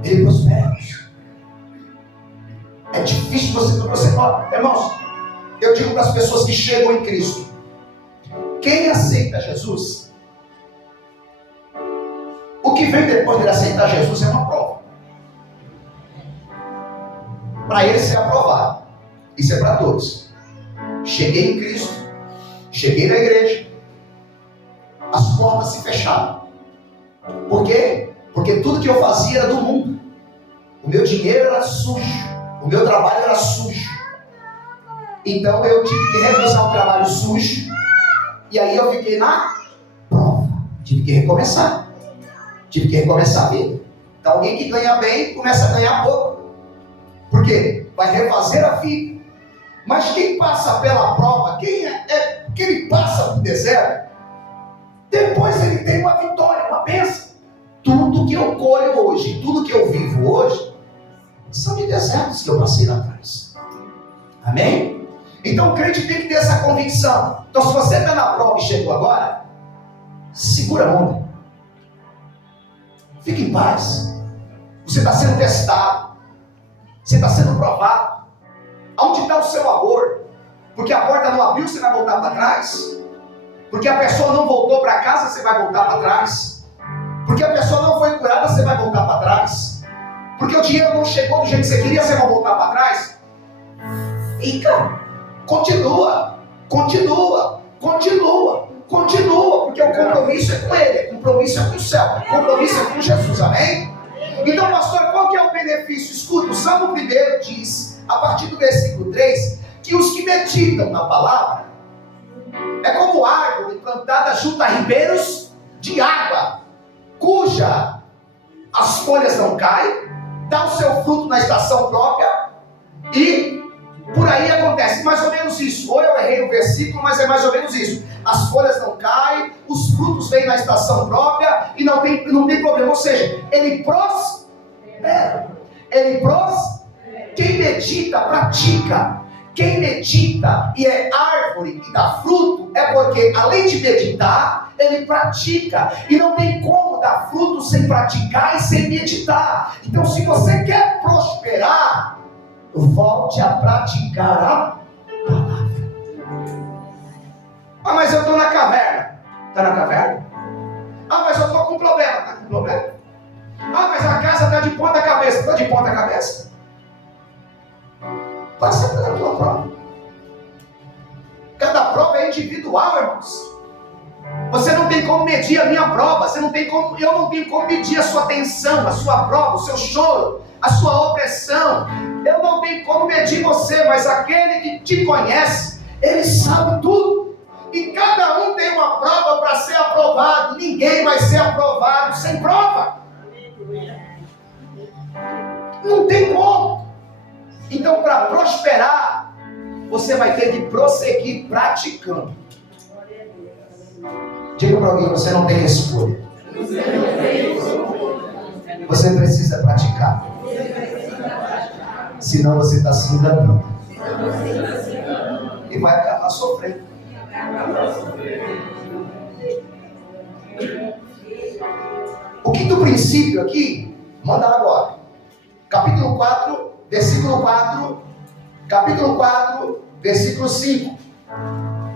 Ele prospera. É difícil você irmãos, eu digo para as pessoas que chegam em Cristo: quem aceita Jesus, o que vem depois de aceitar Jesus é uma prova. Para ele ser aprovado. Isso é para todos. Cheguei em Cristo, cheguei na igreja, as portas se fecharam. Por quê? Porque tudo que eu fazia era do mundo. O meu dinheiro era sujo, o meu trabalho era sujo. Então eu tive que recusar o trabalho sujo. E aí eu fiquei na prova. Tive que recomeçar. Tive que recomeçar a vida. Então alguém que ganha bem começa a ganhar pouco. Por quê? Vai refazer a vida. Mas quem passa pela prova, quem passa pelo deserto, depois ele tem uma vitória, uma bênção. Tudo que eu colho hoje, tudo que eu vivo hoje, são de desertos que eu passei lá atrás. Amém? Então o crente tem que ter essa convicção. Então se você está na prova e chegou agora, segura a onda. Fique em paz. Você está sendo testado. Você está sendo provado. Aonde está o seu amor? Porque a porta não abriu, você vai voltar para trás. Porque a pessoa não voltou para casa, você vai voltar para trás. Porque a pessoa não foi curada, você vai voltar para trás. Porque o dinheiro não chegou do jeito que você queria, você vai voltar para trás. Fica. Continua. Porque o compromisso é com Ele. O compromisso é com o céu. O compromisso é com Jesus. Amém? Então, pastor, qual que é o benefício? Escuta, o Salmo 1 diz, a partir do versículo 3, que os que meditam na palavra é como árvore plantada junto a ribeiros de água, cuja as folhas não caem, dá o seu fruto na estação própria, e por aí acontece mais ou menos isso. Ou eu errei o versículo, mas é mais ou menos isso. As folhas não caem, os frutos vêm na estação própria e não tem problema. Ou seja, ele prospera. Quem medita, pratica. Quem medita e é árvore e dá fruto, é porque além de meditar, ele pratica. E não tem como dar fruto sem praticar e sem meditar. Então se você quer prosperar, volte a praticar a palavra. Ah, mas eu estou na caverna. Está na caverna? Ah, mas eu estou com problema. Está com problema? Ah, mas a casa está de ponta cabeça. Está de ponta cabeça? Passa pela tua prova. Cada prova é individual, irmãos. Você não tem como medir a minha prova. Eu não tenho como medir a sua tensão, a sua prova, o seu choro, a sua opressão. Eu não tenho como medir você, mas aquele que te conhece, ele sabe tudo. E cada um tem uma prova para ser aprovado. Ninguém vai ser aprovado sem prova. Não tem como. Então, para prosperar, você vai ter que prosseguir praticando. Diga para alguém: você não tem escolha. Você precisa praticar. Senão você está se enganando. E vai acabar sofrendo. O quinto princípio aqui, manda agora. Capítulo 4, versículo 4. Capítulo 4, versículo 5.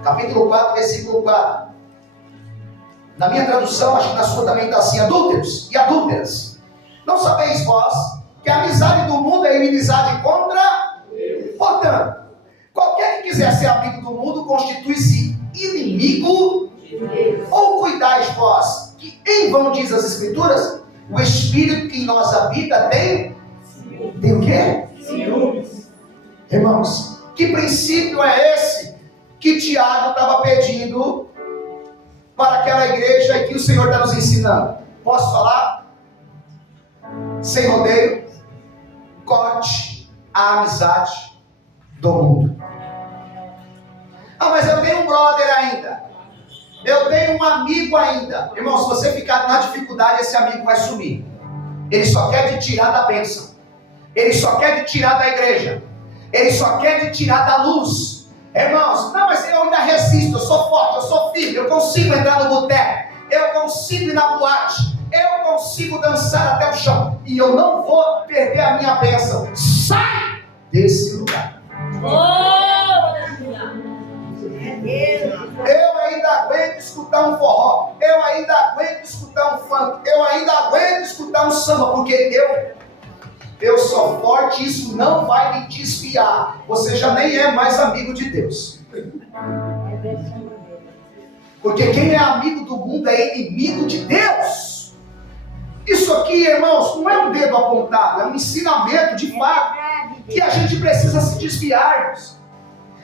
Capítulo 4, versículo 4. Na minha tradução, acho que na sua também está assim: adúlteros e adúlteras, não sabeis vós que a amizade do mundo é inimizade contra Deus? Portanto, qualquer que quiser ser amigo do mundo constitui-se inimigo de Deus. Ou cuidais vós que em vão diz as Escrituras, o Espírito que em nós habita tem o quê? Ciúmes. Irmãos, que princípio é esse que Tiago estava pedindo para aquela igreja e que o Senhor está nos ensinando? Posso falar? Sem rodeio. Corte a amizade do mundo. Ah, mas eu tenho um brother ainda. Eu tenho um amigo ainda. Irmão, se você ficar na dificuldade, esse amigo vai sumir. Ele só quer te tirar da bênção. Ele só quer te tirar da igreja. Ele só quer te tirar da luz. Irmãos, não, mas eu ainda resisto. Eu sou forte, eu sou firme. Eu consigo entrar no boteco. Eu consigo ir na boate. Eu consigo dançar até o chão. E eu não vou perder a minha bênção. Sai desse lugar. Eu ainda aguento escutar um forró. Eu ainda aguento escutar um funk. Eu ainda aguento escutar um samba. Porque eu sou forte e isso não vai me desviar. Você já nem é mais amigo de Deus. Porque quem é amigo do mundo é inimigo de Deus. Isso aqui, irmãos, não é um dedo apontado. É um ensinamento de fato que a gente precisa se desviar.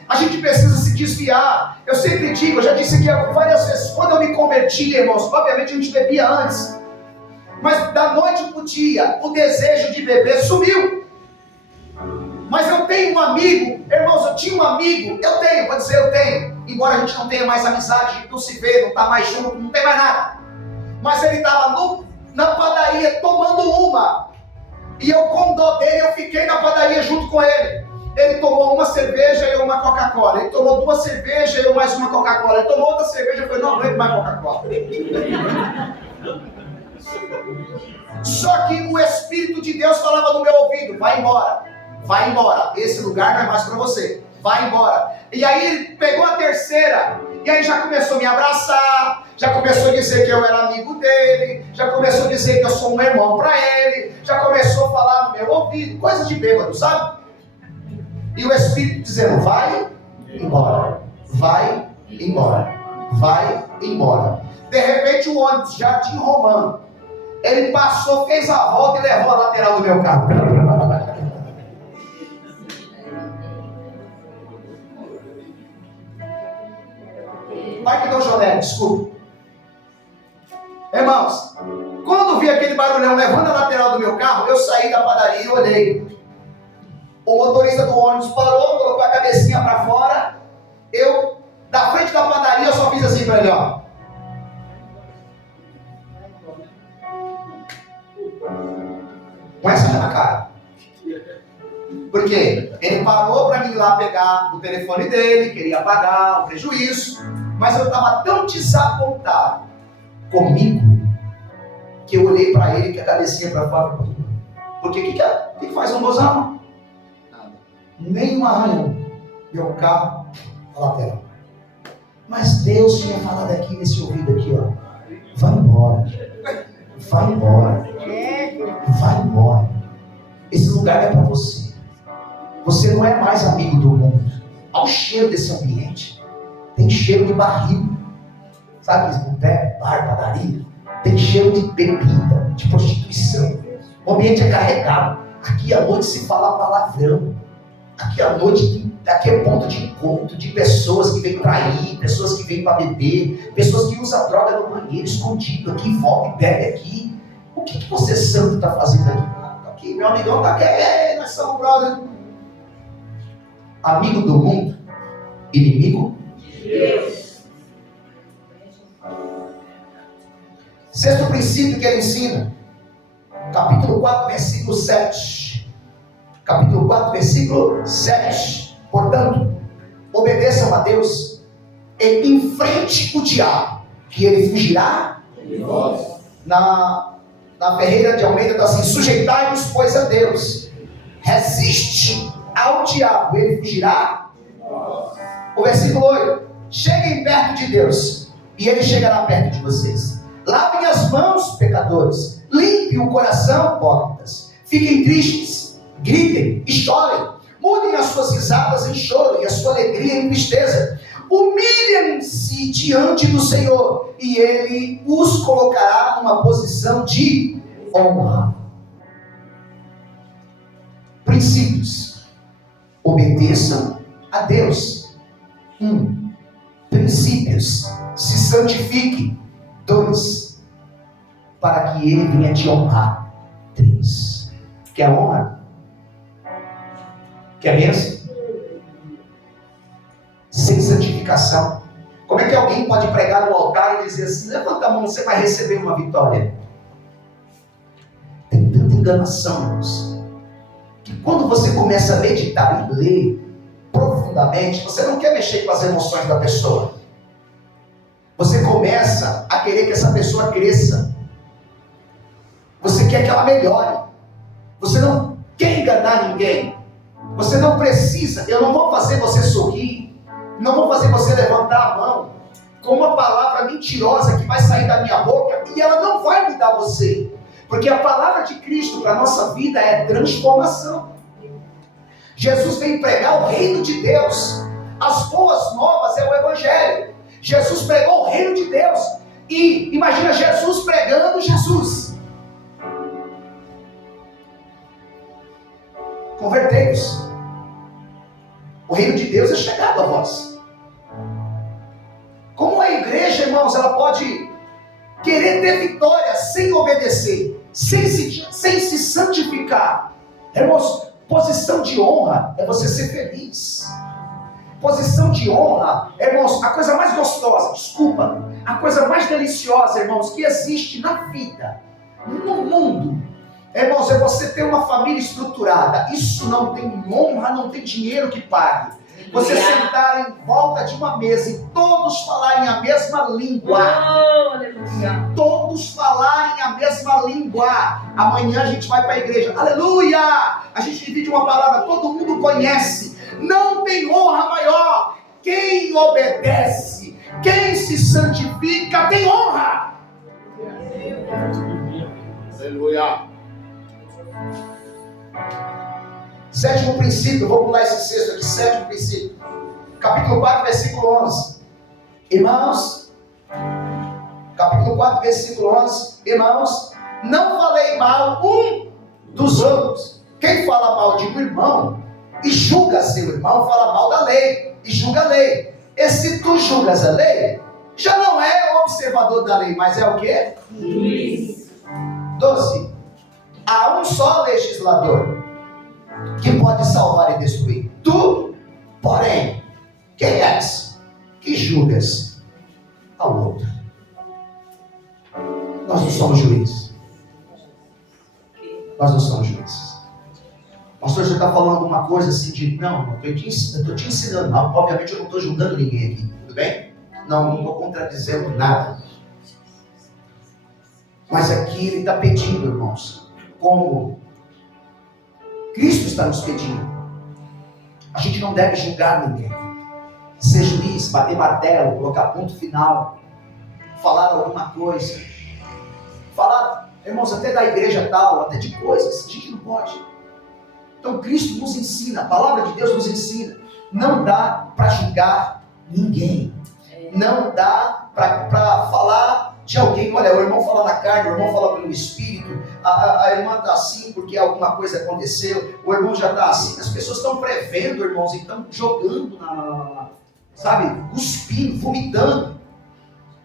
A gente precisa se desviar. Eu sempre digo, eu já disse aqui várias vezes, quando eu me converti, irmãos, obviamente a gente bebia antes. Mas da noite para o dia, o desejo de beber sumiu. Mas eu tenho um amigo, irmãos, eu tinha um amigo, vou dizer eu tenho. Embora a gente não tenha mais amizade, não se vê, não está mais junto, não tem mais nada. Mas ele estava na padaria tomando uma. E eu, com dó dele, eu fiquei na padaria junto com ele. Ele tomou uma cerveja e eu uma Coca-Cola. Ele tomou 2 cervejas e eu mais uma Coca-Cola. Ele tomou outra cerveja e eu falei, não aguento mais Coca-Cola. Só que o Espírito de Deus falava no meu ouvido, vai embora, esse lugar não é mais para você, vai embora. E aí ele pegou a terceira, e aí já começou a me abraçar, já começou a dizer que eu era amigo dele, já começou a dizer que eu sou um irmão para ele, já começou a falar no meu ouvido, coisa de bêbado, sabe? E o Espírito dizendo, vai embora, vai embora, vai embora. De repente o ônibus, Jardim Romano, ele passou, fez a volta e levou a lateral do meu carro. Parque Dom Joné, desculpa. Irmãos, quando vi aquele barulhão levando a lateral do meu carro, eu saí da padaria e olhei. O motorista do ônibus parou, colocou a cabecinha para fora. Eu, da frente da padaria, eu só fiz assim para ele, ó. Com essa na cara. Porque ele parou para mim ir lá pegar o telefone dele, queria pagar o prejuízo, mas eu estava tão desapontado comigo que eu olhei para ele com a cabecinha para fora. Porque o que faz um mozão? Nada. Nem um arranhão. Meu carro na lateral. Mas Deus tinha falado aqui nesse ouvido aqui, ó. Vai embora. Vai embora. Vai embora. Esse lugar é para você. Você não é mais amigo do mundo. Olha o cheiro desse ambiente. Tem cheiro de barril. Sabe aqueles boteco, bar, padaria? Tem cheiro de bebida, de prostituição. O ambiente é carregado. Aqui à noite se fala palavrão. Aqui à noite, aqui é ponto de encontro de pessoas que vêm trair, pessoas que vêm para beber, pessoas que usam droga no banheiro, escondido aqui, volta e bebe aqui. O que você santo está fazendo aqui? Tá aqui, meu amigão está aqui, nós somos brother. Amigo do mundo, inimigo de Deus. Sexto princípio que ele ensina, capítulo 4, versículo 7. Capítulo 4, versículo 7. Portanto, obedeçam a Deus e enfrente o diabo, que ele fugirá de vós. Na Ferreira de Almeida está assim: sujeitai-vos, pois, a Deus, resiste ao diabo, ele fugirá de vós. O versículo 8: cheguem perto de Deus, e ele chegará perto de vocês. Lavem as mãos, pecadores, limpem o coração, hipócritas, fiquem tristes, gritem e chorem, mudem as suas risadas em choro e a sua alegria em tristeza. Humilhem-se diante do Senhor e Ele os colocará numa posição de honra. Princípios: obedeçam a Deus. 1. Princípios: se santifique. 2. Para que Ele venha te honrar. 3. Quer honra? Quer bênção? Sem santificação. Como é que alguém pode pregar no altar e dizer assim: levanta a mão, você vai receber uma vitória? Tem tanta enganação, irmãos, que quando você começa a meditar e ler profundamente, você não quer mexer com as emoções da pessoa. Você começa a querer que essa pessoa cresça. Você quer que ela melhore. Você não quer enganar ninguém. Você não precisa. Eu não vou fazer você sorrir. Não vou fazer você levantar a mão com uma palavra mentirosa que vai sair da minha boca e ela não vai mudar você. Porque a palavra de Cristo para a nossa vida é transformação. Jesus veio pregar o reino de Deus. As boas novas é o Evangelho. Jesus pregou o reino de Deus. E imagina Jesus pregando Jesus. Convertei-vos. O reino de Deus é chegado a vós. Como a igreja, irmãos, ela pode querer ter vitória sem obedecer, sem se santificar? Irmãos, posição de honra é você ser feliz. Posição de honra, irmãos, a coisa mais gostosa, a coisa mais deliciosa, irmãos, que existe na vida, no mundo, irmãos, é você ter uma família estruturada. Isso não tem honra, não tem dinheiro que pague. Você sentar em volta de uma mesa e todos falarem a mesma língua. Todos falarem a mesma língua. Amanhã a gente vai para a igreja. Aleluia! A gente divide uma palavra, todo mundo conhece. Não tem honra maior. Quem obedece, quem se santifica, tem honra. Aleluia. Sétimo princípio, vou pular esse sexto aqui, sétimo princípio. Capítulo 4, versículo 11. Irmãos, capítulo 4, versículo 11. Irmãos, não falei mal um dos outros. Quem fala mal de um irmão e julga seu irmão, fala mal da lei e julga a lei. E se tu julgas a lei, já não é observador da lei, mas é o quê? Juiz. 12. Há um só legislador que pode salvar e destruir. Tu, porém, quem és que julgas ao outro? Nós não somos juízes. Nós não somos juízes. Pastor, você está falando alguma coisa assim de... Não, eu estou te ensinando. Obviamente eu não estou julgando ninguém aqui, tudo bem? Não estou contradizendo nada. Mas aqui ele está pedindo, irmãos, como Cristo está nos pedindo. A gente não deve julgar ninguém. Ser juiz, bater martelo, colocar ponto final, falar alguma coisa. Falar, irmãos, até da igreja tal, até de coisas, a gente não pode. Então Cristo nos ensina, a palavra de Deus nos ensina. Não dá para julgar ninguém. Não dá para falar de alguém. Olha, o irmão fala na carne, o irmão fala pelo Espírito, a irmã está assim porque alguma coisa aconteceu, o irmão já está assim. As pessoas estão prevendo, irmãos, e estão jogando sabe, cuspindo, vomitando.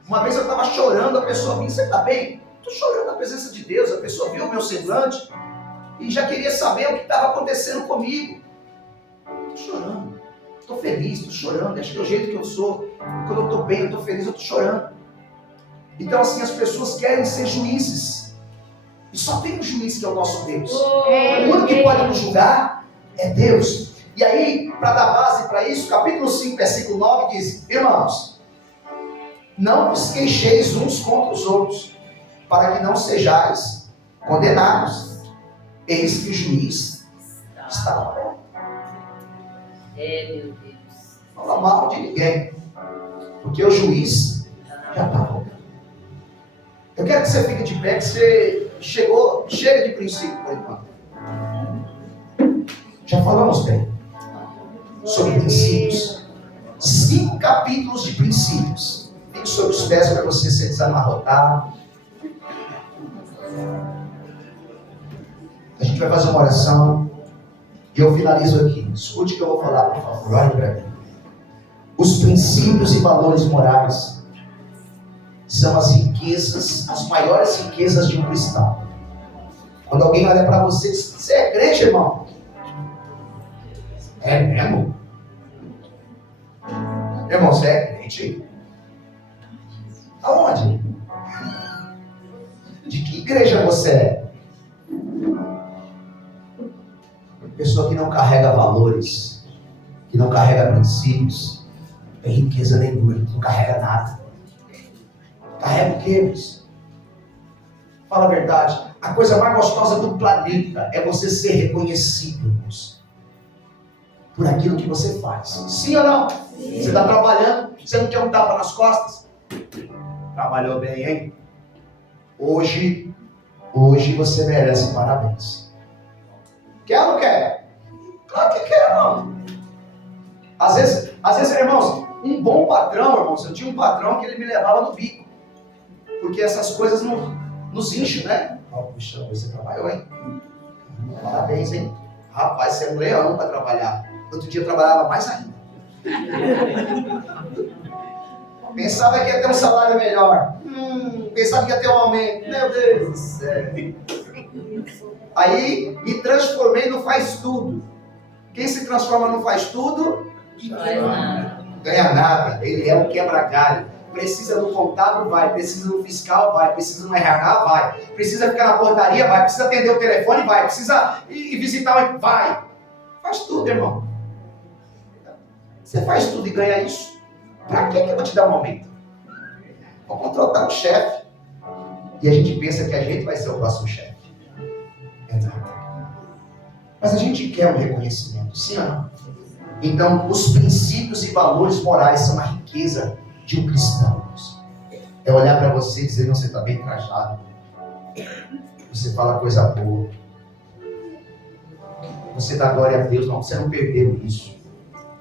Uma vez eu estava chorando, a pessoa vinha: você está bem? Estou chorando na presença de Deus. A pessoa viu o meu semblante e já queria saber o que estava acontecendo comigo. Estou chorando, estou feliz, estou chorando, acho que é o jeito que eu sou. Quando eu estou bem, eu estou feliz, eu estou chorando. Então assim, as pessoas querem ser juízes. E só tem um juiz que é o nosso Deus. O único que pode nos julgar é Deus. E aí, para dar base para isso, capítulo 5, versículo 9 diz: irmãos, não vos queixeis uns contra os outros, para que não sejais condenados. Eis que o juiz está na porta. Meu Deus. Não fala mal de ninguém, porque o juiz já está voltando. Eu quero que você fique de pé, que você chega de princípio por enquanto. Já falamos bem sobre princípios. 5 capítulos de princípios. Fique sobre os pés para você ser desamarrotado. A gente vai fazer uma oração e eu finalizo aqui. Escute o que eu vou falar, por favor. Olhe para mim. Os princípios e valores morais são as riquezas, as maiores riquezas de um cristão. Quando alguém olha para você e diz: você é crente, irmão? É mesmo? Irmão, você é crente? igreja você é? Pessoa que não carrega valores, que não carrega princípios, não tem riqueza nenhuma, não carrega nada. Carrega o quê, irmãos? Fala a verdade. A coisa mais gostosa do planeta é você ser reconhecido, irmãos, por aquilo que você faz. Sim ou não? Sim. Você está trabalhando, você não quer um tapa nas costas? Trabalhou bem, hein? Hoje você merece parabéns. Quer ou não quer? Claro que quer, irmão. Às vezes, irmãos, um bom patrão, irmãos, eu tinha um patrão que ele me levava no bico. Porque essas coisas nos enchem, né? Puxa, você trabalhou, hein? Parabéns, hein? Rapaz, você é um leão para trabalhar. Outro dia eu trabalhava mais ainda. Pensava que ia ter um salário melhor. Pensava que ia ter um aumento. Meu Deus do céu. Aí me transformei no faz tudo. Quem se transforma no faz tudo, não ganha nada. Ele é o quebra-galho. Precisa no contábil, vai. Precisa no fiscal, vai. Precisa no RH, vai. Precisa ficar na portaria, vai. Precisa atender o telefone, vai. Precisa ir visitar, vai. Faz tudo, irmão. Você faz tudo e ganha isso. Pra que eu vou te dar um aumento? Vou contratar um chefe. E a gente pensa que a gente vai ser o próximo chefe. É nada. Mas a gente quer um reconhecimento, sim ou não? Então, os princípios e valores morais são a riqueza de um cristão. É olhar para você e dizer, não, você está bem trajado. Você fala coisa boa. Você dá glória a Deus. Não, você não perdeu isso.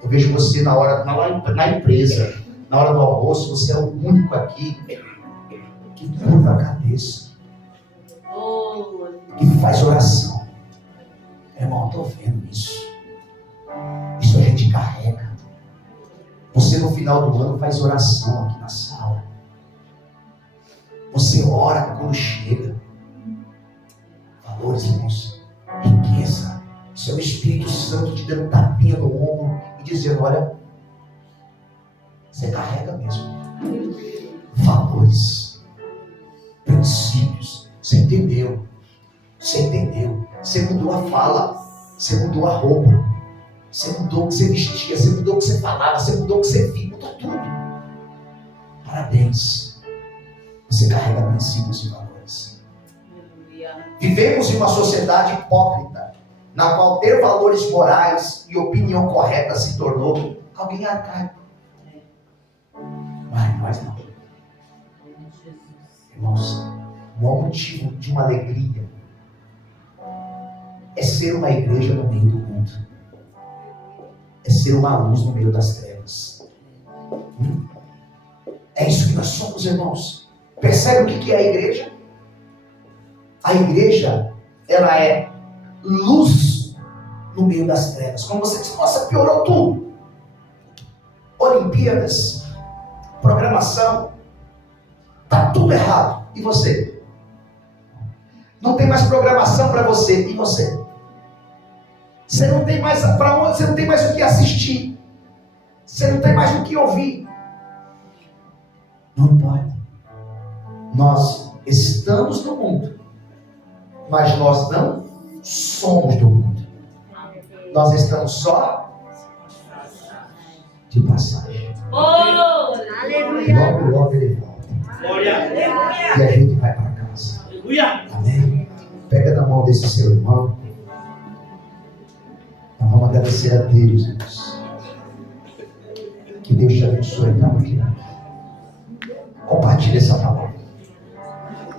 Eu vejo você na empresa, na hora do almoço, você é o único aqui que curva a cabeça, que faz oração. Irmão, estou vendo isso. Isso a gente carrega. Você no final do ano faz oração aqui na sala. Você ora quando chega. Valores, irmãos. Riqueza. Isso é o Espírito Santo te dando tapinha no ombro e dizendo, olha, você carrega mesmo. Valores. Princípios. Você entendeu. Você entendeu. Você mudou a fala. Você mudou a roupa. Você mudou o que você vestia. Você mudou o que você falava. Você mudou o que você via. Mudou tudo. Parabéns. Você carrega princípios e valores. Vivemos em uma sociedade hipócrita, na qual ter valores morais e opinião correta se tornou alguém arcaico. Mas nós não. Irmãos, o maior motivo de uma alegria é ser uma igreja no meio do mundo. É ser uma luz no meio das trevas. É isso que nós somos, irmãos. Percebe o que é a igreja? A igreja, ela é luz no meio das trevas. Como você disse, nossa, piorou tudo. Olimpíadas, programação, tá tudo errado. E você? Não tem mais programação para você. E você? Você não tem mais para onde, você não tem mais o que assistir. Você não tem mais o que ouvir. Não importa. Nós estamos no mundo, mas nós não somos do mundo. Nós estamos só de passagem. Logo ele volta. E a gente vai para casa. Amém? Pega na mão desse seu irmão. Nós vamos agradecer a Deus, irmãos. Que Deus te abençoe. Compartilhe essa palavra.